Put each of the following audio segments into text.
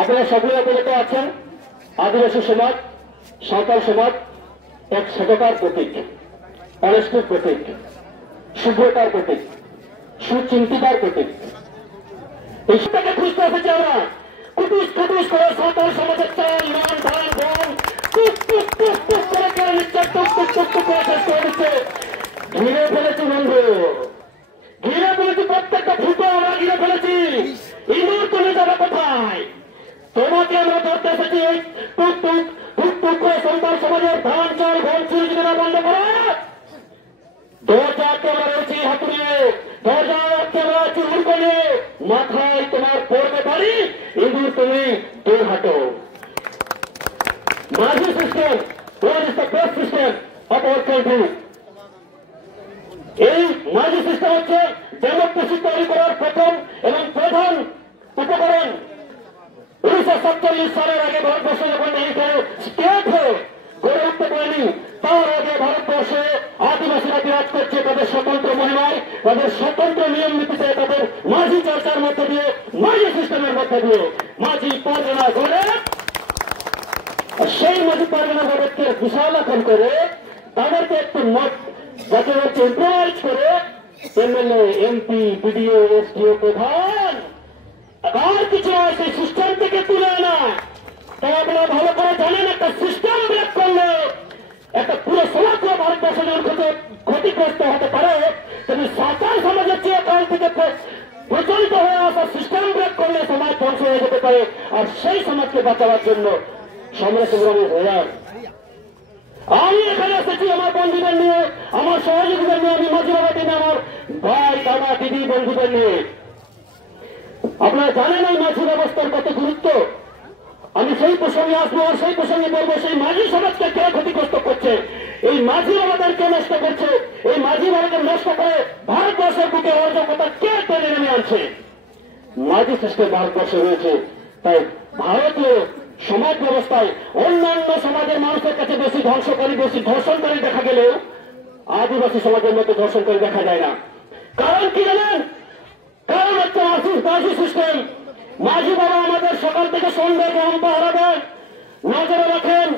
আপনারা সকলে অবগত আছেন আদিবাসী সমাজ সাঁওতাল সমাজ এক সততার প্রতীক, অনেস্টির প্রতীক, শুভ্রতার প্রতীক, সুচিন্তিতার প্রতীক। এই সেটাকে খুঁজতে এসেছি আমরা। কুটুস কুটুস করে সাঁওতাল সমাজের চাল মান ধান গম টুক টুক টুক টুক করে কেড়ে নিচ্ছে, টুক টুক টুক টুক করে শেষ করে দিচ্ছে। ঘিরে ফেলেছি বন্ধু, ঘিরে ফেলেছি, প্রত্যেকটা ফুটো আমরা ঘিরে ফেলেছি। ইঁদুর তুমি যাবে কোথায়? তোমাকে আমরা ধরতে এসেছি। টুক টুক টুক টুক করে সাঁওতাল সমাজের ধান চাল গম চুরি যদি না বন্ধ করে, দরজা আমরা রয়েছি হাতুড়িয়ে, দরজা আমরা আছি উড়কো নিয়ে, মাথায় তোমার পড়বে বাড়ি, ইঁদুর তুমি দূর হাঁটো। মাঝি system, what is the best system of our country? এই মাঝি সিস্টেম হচ্ছে ডেমোক্রেসি তৈরি করার প্রথম এবং প্রধান উপকরণ। 1947 সালের আগে ভারতবর্ষ যখন এইখানে স্টেট হয়ে গড়ে উঠতে পারেনি, তার আগে ভারতবর্ষে আদিবাসীরা বিরাজ করছে তাদের স্বতন্ত্র মহিমায়, তাদের স্বতন্ত্র নিয়ম নীতিতে, তাদের মাঝি চর্চার মধ্যে দিয়ে, মাঝি সিস্টেমের মধ্যে দিয়ে মাঝি পারগানা গড়ে, সেই মাঝি পারগানা গড়কে বিশালাখন করে তাদেরকে একটু মত যাকে হচ্ছে ইম্প্রোভাইজ করে এমএলএ এমপি বিডিও এসডিও প্রধান আর কিছু সেই সিস্টেম থেকে তুলে আনা। তাই আপনারা ভালো করে জানেন একটা সিস্টেম ব্রেক করলে একটা পুরো সমাজ ভারতবর্ষ যখন ক্ষতিগ্রস্ত হতে পারে, তেমনি সাঁওতাল সমাজের চেয়ে কাল থেকে প্রচলিত হয়ে আসা সিস্টেম ব্রেক করলে সমাজ ধ্বংস হয়ে যেতে পারে। আর সেই সমাজকে বাঁচাবার জন্য সংগ্রাম সংগ্রামী হয়ে আমি এখানে এসেছি আমার বন্ধুদের নিয়ে, আমার সহযোগীদের নিয়ে, আমি মাঝিবাবাটি নিয়ে, আমার ভাই দাদা দিদি বন্ধুদের নিয়ে। আপনারা জানেন এই মাঝি ব্যবস্থার কত গুরুত্ব। আমি সেই প্রসঙ্গে আসবো আর সেই প্রসঙ্গে বলবো সেই মাঝি সমাজকে কে ক্ষতিগ্রস্ত করছে, এই মাঝি বাবাদেরকে নষ্ট করছে, এই মাঝি বাবাদের নষ্ট করে ভারতবর্ষের বুকে অরাজকতা কে টেনে নেমে আনছে। মাঝি সিস্টেম ভারতবর্ষে রয়েছে, তাই ভারতীয় সমাজ ব্যবস্থায় অন্যান্য সমাজের মানুষের কাছে বেশি ধ্বংসকারী, বেশি ধর্ষণকারী দেখা গেলেও আদিবাসী সমাজের মধ্যে ধর্ষণকারী দেখা যায় না। কারণ কি জানেন? কারণ হচ্ছে মাঝি সিস্টেম। মাঝি বাবা আমাদের সকাল থেকে সন্ধ্যা গ্রাম পাহারা দেন, নজরে রাখেন,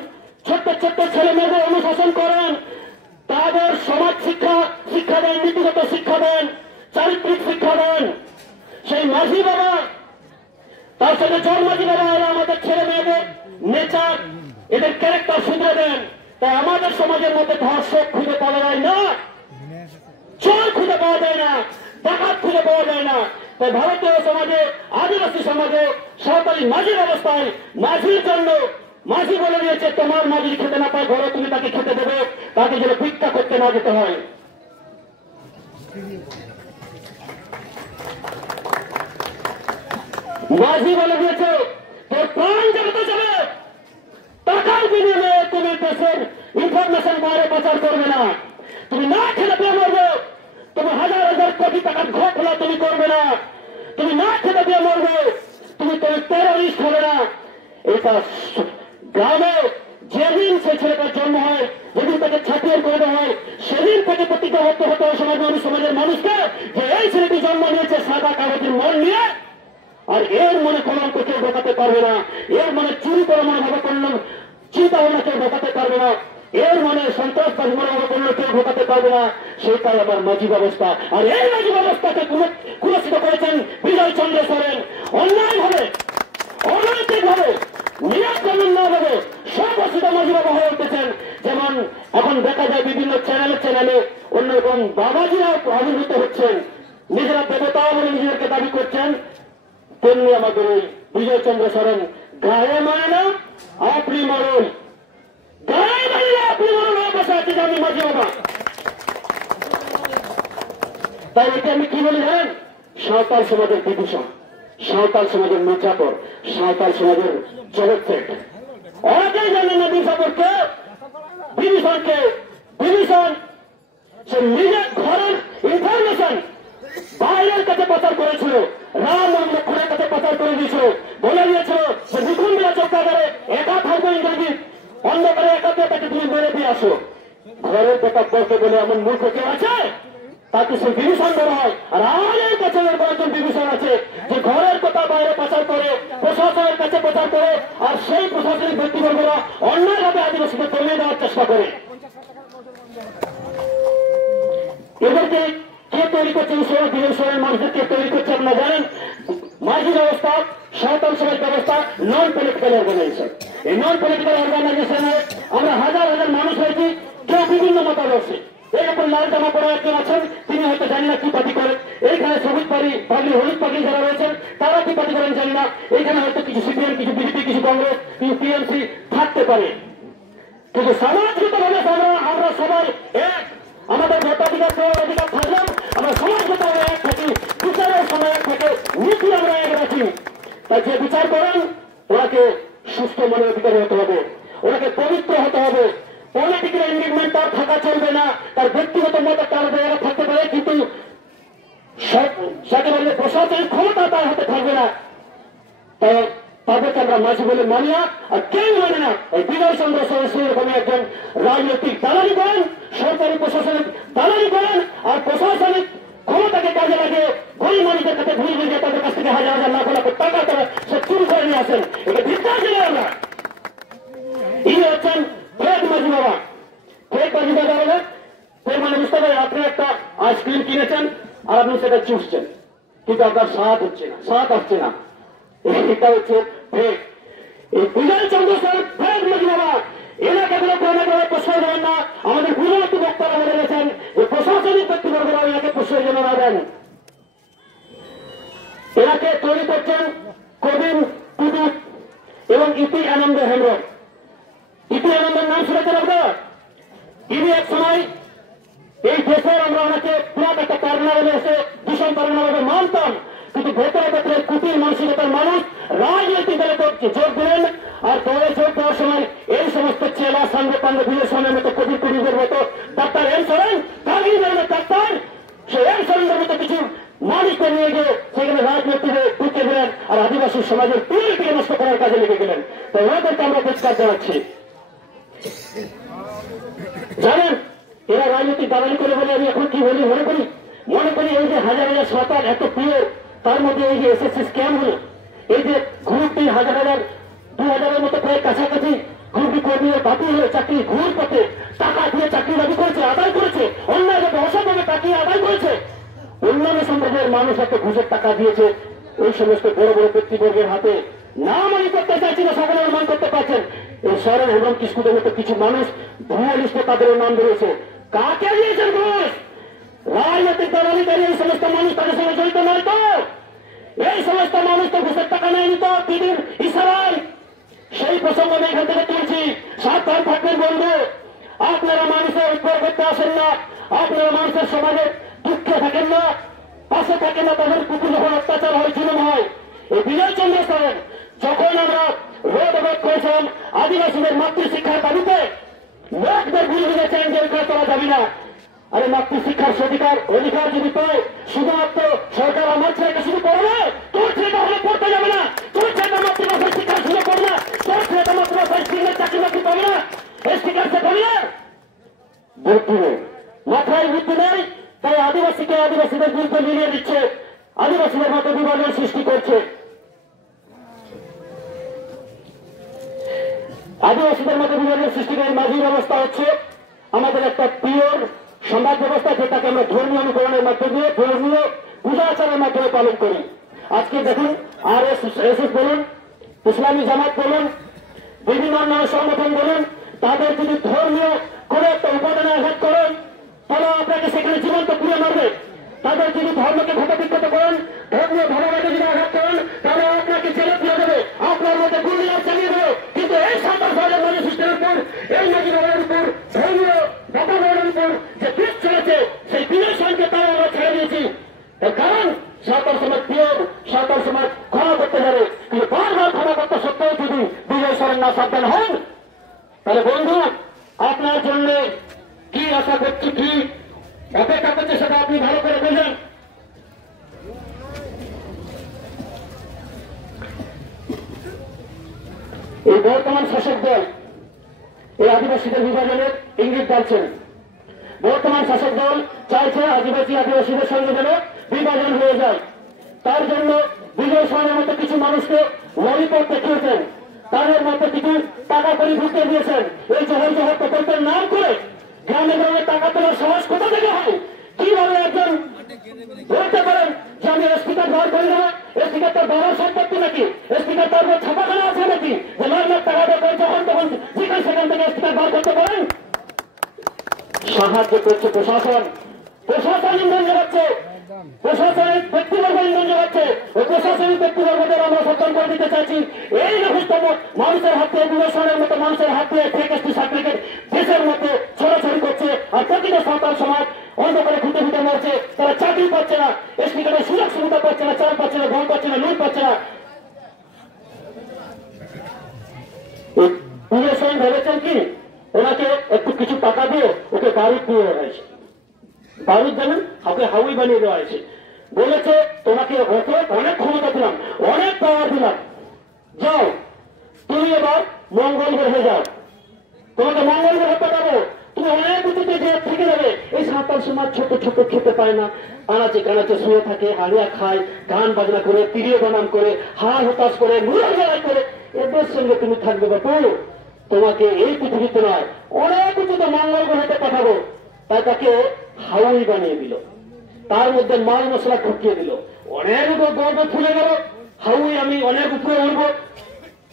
ছোট্ট ছোট্ট ছেলে মেয়েদের অনুশাসন করেন, তাদের সমাজ শিক্ষা দেন, নীতিগত শিক্ষা দেন, চারিত্রিক শিক্ষা দেন। সেই মাঝি বাবা তার সাথে চর মাঝি বাবা এরা আমাদের ছেলে মেয়েদের নেচার, এদের ক্যারেক্টার শুধরে দেন। তাই আমাদের সমাজের মধ্যে ধর্ষক খুঁজে পাওয়া যায় না, চোর খুঁজে পাওয়া যায় না, ডাকাত খুঁজে পাওয়া যায় না। তাই ভারতীয় সমাজে, আদিবাসী সমাজে, সাঁওতালি মাঝির অবস্থায় মাঝির জন্য মাঝি বলে দিয়েছে তোমার মাঝি খেতে না পায় ঘরে তুমি তাকে খেতে দেবে, তাকে যেন ভিক্ষা করতে না যেতে হয়। মাঝি বলে দিয়েছে তোর প্রাণ জগতে যাবে, টাকার বিনিময়ে তুমি দেশের ইনফরমেশন বাইরে প্রচার করবে না, তুমি না খেতে পেয়ে মরবে, তুমি হাজার হাজার কোটি টাকার ঘটনা তুমি করবে না, তুমি না খেতে পেয়ে মরবে, তুমি টেররিস্ট হবে না। এটা গ্রামে যেদিন সে ছেলেটার জন্ম হয়, যেদিন তাকে ছাপিয়ে করে দেওয়া হয়, সেদিন থেকে প্রতিজ্ঞাবদ্ধ হতে হয় সমাজের মানুষকে যে এই ছেলেটি জন্ম নিয়েছে সাদা কাগজের মন নিয়ে, আর এর মনে কলঙ্ক কেউ ঢোকাতে পারবে না, এর মনে চুরি করে মনে ভাবে করলেন চিন্তা ভাবনা কেউ ঢোকাতে পারবে না, এর মনে সন্ত্রাসবাদী মনে ভাবে করলে কেউ ঢোকাতে পারবে না। সেটাই আমার মাঝি ব্যবস্থা। আর এই মাঝি ব্যবস্থাকে পুরস্কৃত করেছেন বিজয় চন্দ্র সরেন। অন্যায় ভাবে, অনৈতিক ভাবে, নিরাপত্তাভাবে সর্বস্থিত মাঝি বাবা হয়ে উঠেছেন। যেমন এখন দেখা যায় বিভিন্ন চ্যানেলে অন্যরকম বাবাজিরা আবির্ভূত হচ্ছেন, নিজেরা দেবতা বলে নিজেদেরকে দাবি করছেন। তেমনি আমাদের ওই বিজয় চন্দ্র সরেন গায়ে মানে না আপনি মরুন, গায়ে মানে না আপনি মরুন বসে আছে যে আমি মাঝি বাবা। তাই এটা আমি কি বলি জানেন? সাঁওতাল সমাজের বিভূষণ, সাঁওতাল সমাজের মির্জাপুর, সাঁওতাল সমাজের জগৎ। অনেকেই জানেন না মির্জাপুরকে, বিভূষণকে। বিভূষণ সে নিজের ঘরের ইনফরমেশন বাইরের কাছে প্রচার করেছিল, রাম এবং লক্ষ্মণের কাছে প্রচার করে দিয়েছিল, বলে দিয়েছিল যে নিখুন মিলা চৌকাগারে একা থাকবে ইংরেজি, অন্ধকারে একা দিয়ে তাকে তুমি মেরে দিয়ে আসো। ঘরের প্রতাপ করতে বলে এমন মূর্খ কেউ আছে? তাকে সে বিভীষণ বলা হয়। আর আমাদের কাছে একজন বিভীষণ আছে যে ঘরের কথা বাইরে প্রচার করে, প্রশাসনের কাছে তারা অন্যায়ভাবে আদিবাসীকে কমিয়ে দেওয়ার চেষ্টা করে। এদেরকে কে তৈরি করছে? বিজয় মানুষদেরকে তৈরি করছে আপনারা জানেন। মাঝি ব্যবস্থা, সাঁওতাল সমাজ ব্যবস্থা নন পলিটিক্যাল অর্গানাইজেশন। এই নন পলিটিক্যাল অর্গানাইজেশনে আমরা হাজার হাজার মানুষ হয়েছি, কেউ বিভিন্ন মতাদর্শে। এরকম লাল জামা পড়া একজন আছেন, তিনি হয়তো জানি না কি পার্টি করেন। এইখানে সবুজ পার্টি হলুদ পার্টি যারা রয়েছেন তারা কি পার্টি করেন জানি না। এইখানে হয়তো কিছু সিপিএম, কিছু বিজেপি, কিছু কংগ্রেস, কিছু টিএমসি থাকতে পারে, কিন্তু সমাজগতভাবে আমরা সবাই এক। আমাদের ভোটাধিকার অধিকার থাকলেও আমরা সমাজগতভাবে এক থাকি, বিচারের সময় এক থেকে নীতি আমরা এক রাখি। তাই যে বিচার করেন ওনাকে সুস্থ মনের অধিকারী হতে হবে, ওনাকে পবিত্র হতে হবে। পলিটিক্যাল এনগেজমেন্ট তার থাকা চলবে না, তার ব্যক্তিগত মত তার জায়গা থাকতে পারে, কিন্তু যাকে বললে প্রশাসনিক ক্ষমতা তার হাতে থাকবে না। তাই তাদেরকে আমরা মাঝি বলে মানি না, আর কেউ মানে না। এই বিজয় চন্দ্র সরস্বতী এরকম একজন রাজনৈতিক দালালি করেন, সরকারি প্রশাসনিক দালালি করেন, আর প্রশাসনিক ক্ষমতাকে কাজে লাগে গরিব মানুষদের কাছে ভুল বুঝে তাদের কাছ থেকে হাজার হাজার লাখ লাখ টাকা তারা সে চুরি করে নিয়ে আসেন। এটা ধিক্কার ছিল আমরা। ইনি হচ্ছেন ফেক মাঝি বাবা। ফেক মাঝি বাবা হলে ফের মানে বুঝতে পারে আপনি একটা আইসক্রিম কিনেছেন আর আপনি সেটা চুষছেন, কিন্তু আপনার স্বাদ হচ্ছে না, স্বাদ আসছে না। এটা হচ্ছে ফেক। এই বিজয় চন্দ্র স্যার ফেক মাঝি বাবা। এলাকা গুলো প্রশ্রয় দেবেন না। আমাদের গুজরাটি বক্তারা বলে গেছেন যে প্রশাসনিক ব্যক্তিবর্গরা এলাকে প্রশ্রয় যেন না দেন। এলাকে তৈরি করছেন কবির টুডু এবং ইতি আনন্দ হেমব্রম। ইতি আনন্দের নাম শুনেছেন আপনার? ইনি এক সময় এই দেশের আমরা ওনাকে বিরাট একটা পারনা বলে এসে ভীষণ পারনা ভাবে মানতাম, কিন্তু ভেতরে ভেতরে কুটির মানসিকতার মানুষ রাজনৈতিক দলে যোগ দিলেন। আর দলে যোগ দেওয়ার সময় এই সমস্ত চেলা সামনে পান্ডে বিজয় সামনের মতো কবির টুডুদের মতো ডাক্তার এম সরেন, কাগির ডাক্তার, সে এম সরেনের মতো কিছু মানুষকে নিয়ে গিয়ে সেখানে রাজনীতিতে ঢুকে দিলেন আর আদিবাসী সমাজের পীড়িতকে নষ্ট করার কাজে লেগে গেলেন। তো ওদেরকে আমরা পরিষ্কার জানাচ্ছি, জানেন এরা রাজনৈতিক দালালি করে বলে আমি এখন কি বলি মনে করি এই যে হাজার হাজার সাঁওতাল এত প্রিয়, তার মধ্যে এই যে এসএসসি স্ক্যাম হল, এই যে গ্রুপটি হাজার হাজার 2000-এর মতো প্রায় কাছাকাছি গ্রুপটি কর্মীরা বাতিল হয়ে চাকরি ঘুর পথে টাকা দিয়ে চাকরি দাবি করেছে, আদায় করেছে, অন্যায়ভাবে অসভাবে টাকা আদায় করেছে। অন্যান্য সম্প্রদায়ের মানুষ একটা ঘুষের টাকা দিয়েছে ওই সমস্ত বড় বড় ব্যক্তিবর্গের হাতে। নাম আমি করতে চাইছি না, সকলে অনুমান করতে পারছেন। এই শহরের এবং কিস্কুদের মতো কিছু মানুষ ভুয়া লিস্টে তাদের নাম বেরিয়েছে। কাকে দিয়েছেন ঘুষ? রাজনৈতিক দলাধিকারী এই সমস্ত মানুষ তাদের সঙ্গে জড়িত নয় তো? এই সমস্ত মানুষ তো ঘুষের টাকা নেয়নি তো দিদির ইশারায়। সেই প্রসঙ্গ আমি এখান থেকে তুলছি। সাবধান থাকবেন বন্ধু, আপনারা মানুষের উদ্ধার করতে আসেন না, আপনারা মানুষের সমাজে দুঃখে থাকেন না, পাশে থাকেন না। তাদের কুকুর যখন অত্যাচার হয়, জুলুম হয়। এই বিজয় চন্দ্র সেন যখন আমরা রোড অবরোধ করেছিলাম আদিবাসীদের মাতৃশিক্ষার দাবিতে, লোকদের ভুল বুঝেছেন যে এখানে তোলা যাবে না। আরে মাতৃশিক্ষার অধিকার যদি পায়, শুধুমাত্র সরকার আমার ছেলেকে শুধু পড়বে, তোর ছেলেটা হলে পড়তে যাবে না, তোর ছেলেটা মাতৃভাষায় শিক্ষার সুযোগ পাবে না, তোর ছেলেটা মাতৃভাষায় শিক্ষার চাকরি বাকরি পাবে না, এই শিক্ষার সে পাবে না। বুদ্ধি নেই, মাথায় বুদ্ধি নেই। তাই আদিবাসীকে আদিবাসীদের বিরুদ্ধে মিলিয়ে দিচ্ছে, আদিবাসীদের মতো বিভাজন সৃষ্টি করছে। আদিবাসীদের মতো বিভাজন সৃষ্টিকারী মাঝি ব্যবস্থা হচ্ছে আমাদের একটা পিওর সমাজ ব্যবস্থা, যেটাকে আমরা ধর্মীয় অনুকরণের মধ্যে দিয়ে ধর্মীয় পূজা আচারের মাধ্যমে পালন করি। আজকে দেখুন RSS বলুন, ইসলামী জামাত বলুন, বিভিন্ন অন্যান্য সংগঠন বলুন, তাদের যদি ধর্মীয় কোন একটা উপাদানে আঘাত করেন তারা আপনাকে সেখানে জীবন্ত পুড়ে মারবে। তাদের যদি ধর্মকে ঘটাবিক্ষত করেন, ধর্মীয় ধর্মকে যদি আঘাত করেন, তারা আপনাকে জেলে দিয়ে দেবে, আপনার মধ্যে গুলিয়া চালিয়ে দেবে। কিন্তু এই সাঁতার সমাজের মানুষ সিস্টেমের উপর, এই নদীর উপর, ধর্মীয় বাতাবরণের উপর যে বীজ চলেছে, সেই বীজের সঙ্গে তারা আমরা ছেড়ে দিয়েছি। এর কারণ সাঁতার সমাজ পিওর, সাঁতার সমাজ ক্ষমা করতে যাবে, কিন্তু বারবার ক্ষমা করতে সত্ত্বেও যদি বিজয় সরেন না সাবধান হন, তাহলে বন্ধু আপনার জন্য কি আশা করছি, কি অপেক্ষা করছে সেটা আপনি ভালো করে বোঝেন। এই বর্তমান শাসক দল এই আদিবাসীদের বিভাজনের ইঙ্গিত ডালছেন। বর্তমান শাসক দল চাইছে আদিবাসীদের সঙ্গে যেন বিভাজন হয়ে যায়। তার জন্য বিজয় সরের মতো কিছু মানুষকে ললিপপ দেখিয়েছেন, তাদের মতো কিছু টাকা করে ঢুকিয়ে দিয়েছেন এই জহর জহর প্রকল্পের নাম করে। গ্রামে গ্রামে টাকা তোলার সাহস কোথা থেকে হয়? কিভাবে একজন বলতে পারেন যে আমি স্পিকার বার করি না? স্পিকার তার বাবার সম্পত্তি নাকি? স্পিকার তার ছাপাখানা আছে নাকি যে লাখ লাখ টাকা দিয়ে যখন তখন যেখানে সেখান থেকে স্পিকার বার করতে পারেন? সাহায্য করছে প্রশাসন, প্রশাসন ইন্ধন জোগাচ্ছে, প্রশাসনিক ব্যক্তিবর্গ ইন্ধন জোগাচ্ছে। ওই প্রশাসনিক ব্যক্তিবর্গদের আমরা সচেতন করে দিতে চাইছি, এই নতুনতম মানুষের হাতে বিবেচনের মতো মানুষের হাতে টেকএসটি সার্টিফিকেট দেশের মধ্যে ছড়াছড়ি করছে। আর প্রকৃত সাঁওতাল সমাজ অন্ধকারে ঘুটে ঘুটে মরছে, তারা চাকরি পাচ্ছে না, স্পিকারের সুযোগ সুবিধা পাচ্ছে না, চাল পাচ্ছে না, গম পাচ্ছে না, নুন পাচ্ছে না। বিবেচন ভেবেছেন কি ওনাকে একটু কিছু টাকা দিয়ে ওকে বারুদ দিয়ে হয়েছে, বারুদ জানেন, ওকে হাউই বানিয়ে দেওয়া হয়েছে। বলেছে তোমাকে অনেক ক্ষমতা দিলাম, অনেক পাওয়ার দিলাম, যাও তুমি এবার মঙ্গল গ্রহে যাও, তোমাকে মঙ্গল গ্রহে পাঠাবো, তুমি অনেক উঁচুতে যে থেকে যাবে। এই সাঁওতাল সমাজ ছোট ছোট খেতে পায় না, আনাচে কানাচে শুয়ে থাকে, হাড়িয়া খায়, গান বাজনা করে, তিরিয় বানান করে, হাড় হতাশ করে, মুড়া জড়াই করে। এদের সঙ্গে তুমি থাকবে বাপু, তোমাকে এই পৃথিবীতে নয় অনেক উঁচুতে মঙ্গল গ্রহেতে পাঠাবো। তাই তাকে হাউই বানিয়ে দিল, তার মধ্যে মাল মশলা ঢুকিয়ে দিল। অনেক গর্ব ফুলে গেল, হাউই আমি অনেক উপরে উঠবো।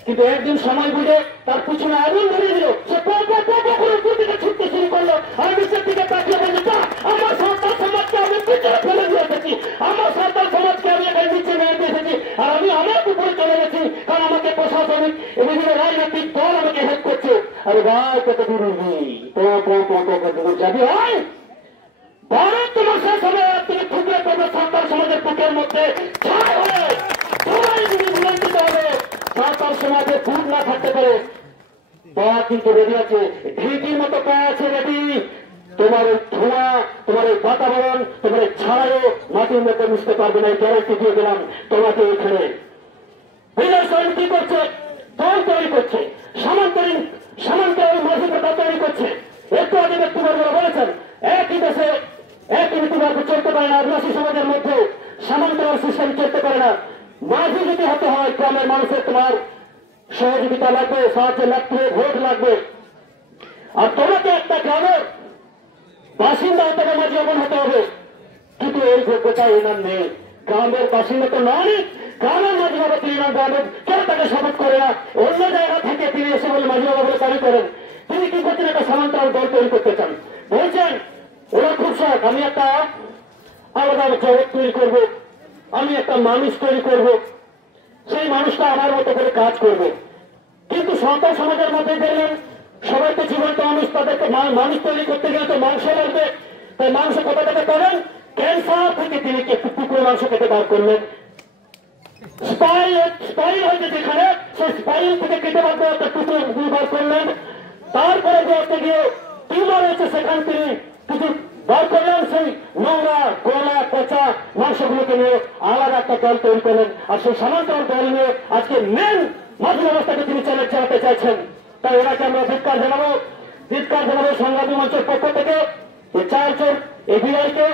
কিন্তু একদিন সময় বুঝে তার পিছনে আগুন ধরিয়ে দিল, সে করে ছুটতে শুরু করলো। আর নিচের দিকে তাকিয়ে বলছে আমার সাঁওতাল সমাজকে আমি পিছনে ফেলে দিয়ে এসেছি, আমার সাঁওতাল সমাজকে আমি এখানে নিচে নিয়ে এসেছি, আর আমি অনেক উপরে চলে গেছি, কারণ আমাকে প্রশাসনিক বিভিন্ন রাজনৈতিক দল আমাকে হেল্প করছে। আরে ভাই কত দূর যাবি হয় ভারত তোমার শেষ হবে, তুমি ঠুকরে করবে সাঁওতাল সমাজের বুকের মধ্যে ছাই হবে, সবাই যদি নিয়ন্ত্রিত হবে, সাঁওতাল সমাজে ভূত না থাকতে পারে। পা কিন্তু রেডি আছে, ঢিকির মতো পা আছে রেডি। তোমার ওই ধোঁয়া, তোমার ওই বাতাবরণ, তোমার ওই ছাড়াও মাটির মধ্যে মিশতে পারবে না, এই গ্যারান্টি দিয়ে দিলাম তোমাকে। এখানে বিজয় সরণ কি করছে? দল তৈরি করছে, সামান্তরিক মাঝি কথা তৈরি করছে। একটু আগে ব্যক্তিবর্গরা বলেছেন একই দেশে একই নীতিবর্গ চলতে পারে না, আদিবাসী সমাজের মধ্যে সামান্তরিক সিস্টেম চলতে পারে না। মাঝি যদি হতে হয় গ্রামের মানুষের তোমার সহযোগিতা লাগবে, সাহায্য লাগবে, ভোট লাগবে। আর তোমাকে একটা গ্রামের বাসিন্দা হতে হবে, মাঝি এমন হতে হবে। কিন্তু এই যোগ্যতা এনার নেই, গ্রামের বাসিন্দা তো নয়, গ্রামের মাঝি বাবা তিনি না, গ্রামের কেউ তাকে শপথ করে না। অন্য জায়গা থেকে তিনি এসে বলে মাঝি বাবা বলে দাবি করেন। তিনি কি করছেন? একটা সমান্তরাল দল তৈরি করতে চান। বলছেন ওরা খুব শখ, আমি একটা আলাদা জগৎ তৈরি করবো, আমি একটা মানুষ তৈরি করব, সেই মানুষটা আমার মতো করে কাজ করবে। কিন্তু সাঁওতাল সমাজের মধ্যে দেখলেন সবাই তো জীবন্ত মানুষ, তাদেরকে মানুষ তৈরি করতে গেলে তো মাংস লাগবে। তাই মাংস কোথা থেকে পাবেন? ক্যান্সার থেকে তিনি একটু টুকরো মাংস কেটে বার করলেন। স্পাইল হয়েছে যেখানে, সেই স্পাইল থেকে কেটে একটা টুকরো বার করলেন। তারপরে যে গিয়ে টিউমার হয়েছে সেখান তিনি কিছু বার করলেন, সেই নোংরা গোলা পচা মাংসগুলোকে নিয়ে আলাদা একটা দল তৈরি করলেন। আর সেই সমান্তরাল দল নিয়ে আজকে মেন মাঝি ব্যবস্থাকে তিনি চালাতে চাইছেন। তাই এনাকে আমরা ধিক্কার জানাবো সংগ্রামী মঞ্চের পক্ষ থেকে। এই চারজন এবিআইকে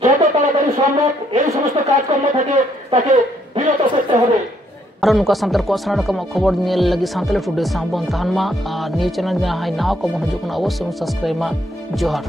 যত তাড়াতাড়ি সম্ভব এই সমস্ত কাজকর্ম থেকে তাকে বিরত করতে হবে। আর नुका सानताल को सारा रकम खबर नेल लगी सानताल टुडे सांबन तहनमा न्यूज चैनल ना हाय नाव को मन जुकन अवश्य सब्सक्राइब मा जोहार।